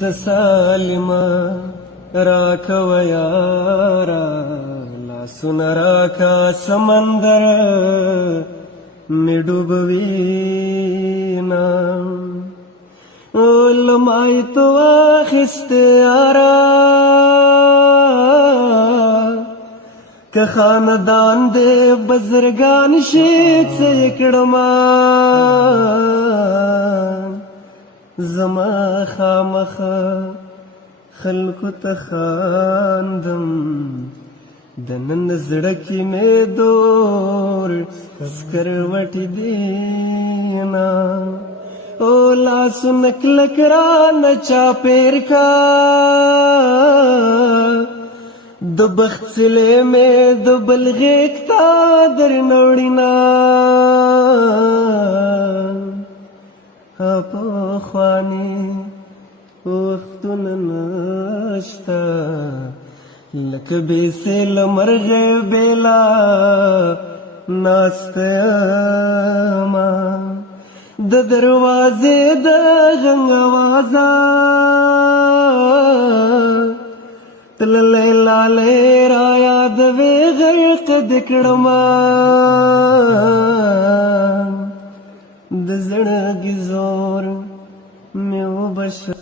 تسالما راکو یارا لاسونه راکا سمندر می ډوبوینا لمای تو اخسته یارا که خاندان دې بزرگان شي څه کړما زما خامخ خلکو ته خاندم د نن زړه کې مې دور سکروټې دینا او لاسونه کلک رانه چاپېر کا د بخت سلې مې د بل غېږ ته درنه وړينا پخواني وختونه نشته لکه بیسې له مرغې بېلا ناسته یمه د دروازې د غږ اوازه تللی لالی را یادوې غرق دې کړمه د زړګي زور مې وبشه